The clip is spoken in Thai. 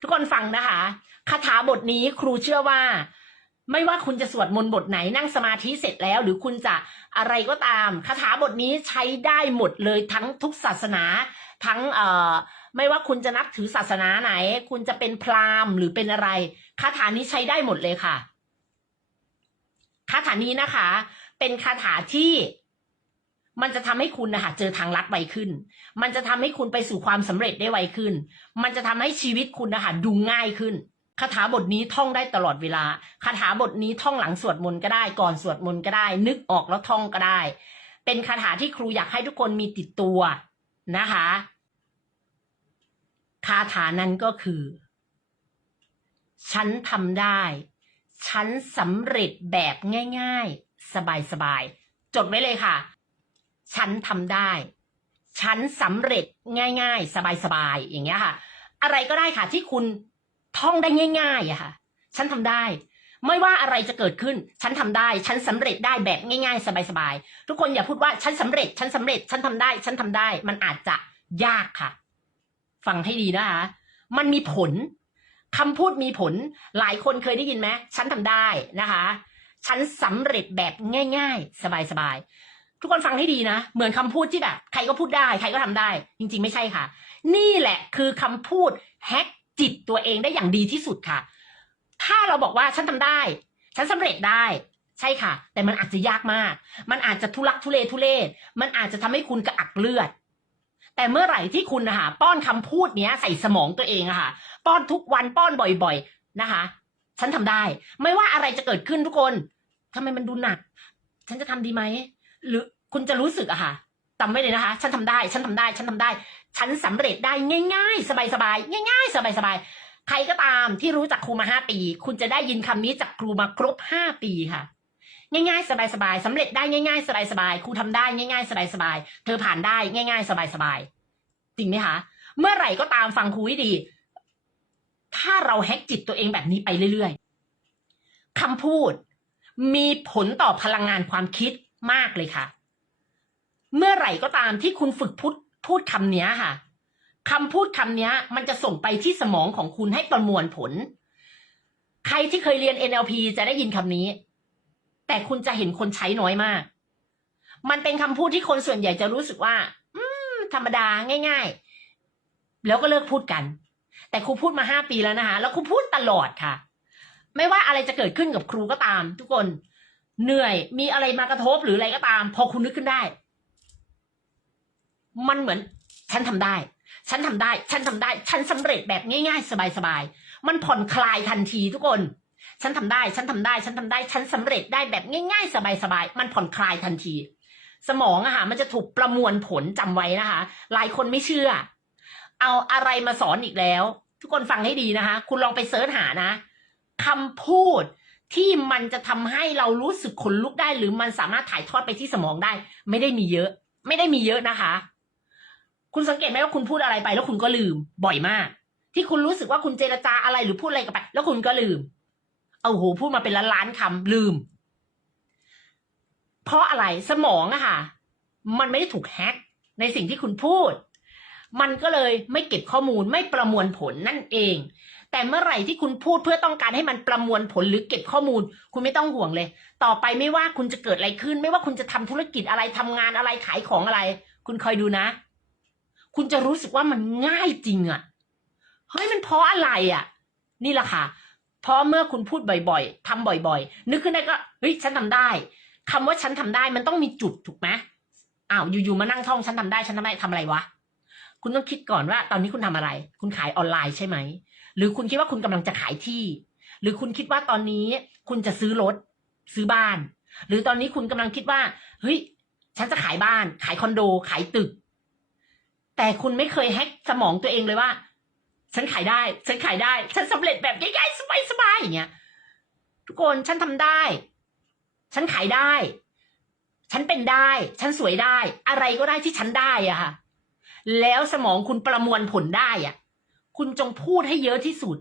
ทุกคนฟังนะคะคาถาบทนี้ครูเชื่อว่า ไม่ว่าคุณจะสวดมนต์บทไหนนั่งสมาธิเสร็จแล้ว หรือคุณจะอะไรก็ตามคาถาบทนี้ใช้ได้หมดเลยทั้งทุกศาสนา ทั้งเอ่อไม่ว่าคุณจะนับถือศาสนาไหน คุณจะเป็นพราหมณ์หรือเป็นอะไรคาถานี้ใช้ได้หมดเลยค่ะคาถานี้นะคะ เป็นคาถาที่ มันจะทำให้คุณนะคะเจอทางลัดไวขึ้น มันจะทำให้คุณไปสู่ความสำเร็จได้ไวขึ้น มันจะทำให้ชีวิตคุณนะคะดูง่ายขึ้นคาถาบทนี้ท่องได้ตลอดเวลาคาถาบทนี้ท่องหลังสวดมนต์ก็ได้ ก่อนสวดมนต์ก็ได้ นึกออกแล้วท่องก็ได้ เป็นคาถาที่ครูอยากให้ทุกคนมีติดตัวนะคะคาถานั้นก็คือ ฉันทำได้ ฉันสำเร็จแบบง่าย ๆ สบายๆจดไว้เลยค่ะ ฉันทำได้ ฉันสำเร็จง่าย ๆ สบายๆอย่างเงี้ยค่ะ อะไรก็ได้ค่ะที่คุณท่องได้ง่ายๆอะค่ะ ฉันทำได้ ไม่ว่าอะไรจะเกิดขึ้น ฉันทำได้ ฉันสำเร็จได้แบบง่าย ๆ สบายๆทุกคนอย่าพูดว่าฉันสำเร็จ ฉันสำเร็จ ฉันทำได้ ฉันทำได้ มันอาจจะยากค่ะ ฟังให้ดีนะคะ มันมีผลคำพูดมีผล หลายคนเคยได้ยินไหมฉันทำได้นะคะ ฉันสำเร็จแบบง่าย ๆ สบายๆ ทุกคนฟังให้ดีนะ เหมือนคำพูดที่แบบใครก็พูดได้ ใครก็ทำได้ จริง ๆ ไม่ใช่ค่ะ นี่แหละคือคำพูดแฮกจิตตัวเองได้อย่างดีที่สุดค่ะ ถ้าเราบอกว่าฉันทำได้ ฉันสำเร็จได้ใช่ค่ะ แต่มันอาจจะยากมาก มันอาจจะทุลักทุเลทุเลมันอาจจะทำให้คุณกระอักเลือด แต่เมื่อไหร่ที่คุณนะคะป้อนคำพูดเนี้ยใส่สมองตัวเองอะค่ะ ป้อนทุกวันป้อนบ่อย ๆนะคะ ฉันทำได้ ไม่ว่าอะไรจะเกิดขึ้นทุกคนทำไมมันดูหนัก ฉันจะทำดีไหม หรือคุณจะรู้สึกอะค่ะจำไว้เลยนะคะ ฉันทำได้ ฉันทำได้ ฉันทำได้ ฉันสำเร็จได้ง่าย ๆ สบายๆ ง่าย ๆ สบายๆ ใครก็ตามที่รู้จักครูมาห้าปี คุณจะได้ยินคำนี้จากครูมาครบห้าปีค่ะ ง่ายๆ สบายๆสำเร็จได้ง่ายๆ สบายๆ ครูทำได้ง่ายๆ สบายๆ เธอผ่านได้ง่าย ๆ สบายๆ จริงไหมคะ เมื่อไหร่ก็ตามฟังครูให้ดี ถ้าเราแฮกจิตตัวเองแบบนี้ไปเรื่อยๆคำพูดมีผลต่อพลังงานความคิด มากเลยค่ะ เมื่อไหร่ก็ตามที่คุณฝึกพูดพูดคำนี้ค่ะคำพูดคำนี้มันจะส่งไปที่สมองของคุณให้ประมวลผล ใครที่เคยเรียน NLP จะได้ยินคำนี้ แต่คุณจะเห็นคนใช้น้อยมาก มันเป็นคำพูดที่คนส่วนใหญ่จะรู้สึกว่า อืม ธรรมดาง่าย ๆ แล้วก็เลิกพูดกัน แต่ครูพูดมาห้าปีแล้วนะคะ แล้วครูพูดตลอดค่ะ ไม่ว่าอะไรจะเกิดขึ้นกับครูก็ตาม ทุกคน เหนื่อย มีอะไรมากระทบหรืออะไรก็ตาม พอคุณนึกขึ้นได้ มันเหมือน ฉันทำได้ ฉันทำได้ ฉันทำได้ ฉันสำเร็จแบบง่ายๆ สบายๆ มันผ่อนคลายทันทีทุกคน ฉันทำได้ ฉันทำได้ ฉันทำได้ ฉันสำเร็จได้แบบง่ายๆ สบายๆ มันผ่อนคลายทันที สมองอะค่ะ มันจะถูกประมวลผลจำไว้นะคะ หลายคนไม่เชื่อ เอาอะไรมาสอนอีกแล้ว ทุกคนฟังให้ดีนะคะ คุณลองไปเสิร์ชหานะคำพูด ที่มันจะทำให้เรารู้สึกขนลุกได้ หรือมันสามารถถ่ายทอดไปที่สมองได้ ไม่ได้มีเยอะ ไม่ได้มีเยอะนะคะ คุณสังเกตไหมว่าคุณพูดอะไรไป แล้วคุณก็ลืมบ่อยมาก ที่คุณรู้สึกว่าคุณเจรจาอะไรหรือพูดอะไรกันไป แล้วคุณก็ลืม เอาโหพูดมาเป็นล้านล้านๆคำลืม เพราะอะไรสมองอะค่ะ มันไม่ได้ถูกแฮ็กในสิ่งที่คุณพูด มันก็เลยไม่เก็บข้อมูลไม่ประมวลผลนั่นเอง แต่เมื่อไหร่ที่คุณพูดเพื่อต้องการให้มันประมวลผลหรือเก็บข้อมูล คุณไม่ต้องห่วงเลย ต่อไปไม่ว่าคุณจะเกิดอะไรขึ้น ไม่ว่าคุณจะทำธุรกิจอะไรทำงานอะไรขายของอะไร คุณคอยดูนะ คุณจะรู้สึกว่ามันง่ายจริงอะเฮ้ยมันเพราะอะไรอะนี่แหละค่ะเพราะเมื่อคุณพูดบ่อยๆทำบ่อยๆ นึกขึ้นได้ก็เฮ้ยฉันทำได้คำว่าฉันทำได้มันต้องมีจุดถูกไหมอ้าวอยู่ๆมานั่งท่องฉันทำได้ฉันทำได้ทำอะไรวะ คุณต้องคิดก่อนว่า ตอนนี้คุณทำอะไร คุณขายออนไลน์ใช่ไหม หรือคุณคิดว่าคุณกำลังจะขายที่ หรือคุณคิดว่าตอนนี้คุณจะซื้อรถซื้อบ้าน หรือตอนนี้คุณกำลังคิดว่าเฮ้ยฉันจะขายบ้าน ขายคอนโด ขายตึก แต่คุณไม่เคยแฮกสมองตัวเองเลยว่า ฉันขายได้ ฉันขายได้ ฉันสำเร็จแบบง่ายๆสบายๆอย่างเงี้ย ทุกคนฉันทำได้ ฉันขายได้ ฉันเป็นได้ ฉันสวยได้ อะไรก็ได้ที่ฉันได้อะค่ะแล้วสมองคุณประมวลผลได้อะ คุณจงพูดให้เยอะที่สุด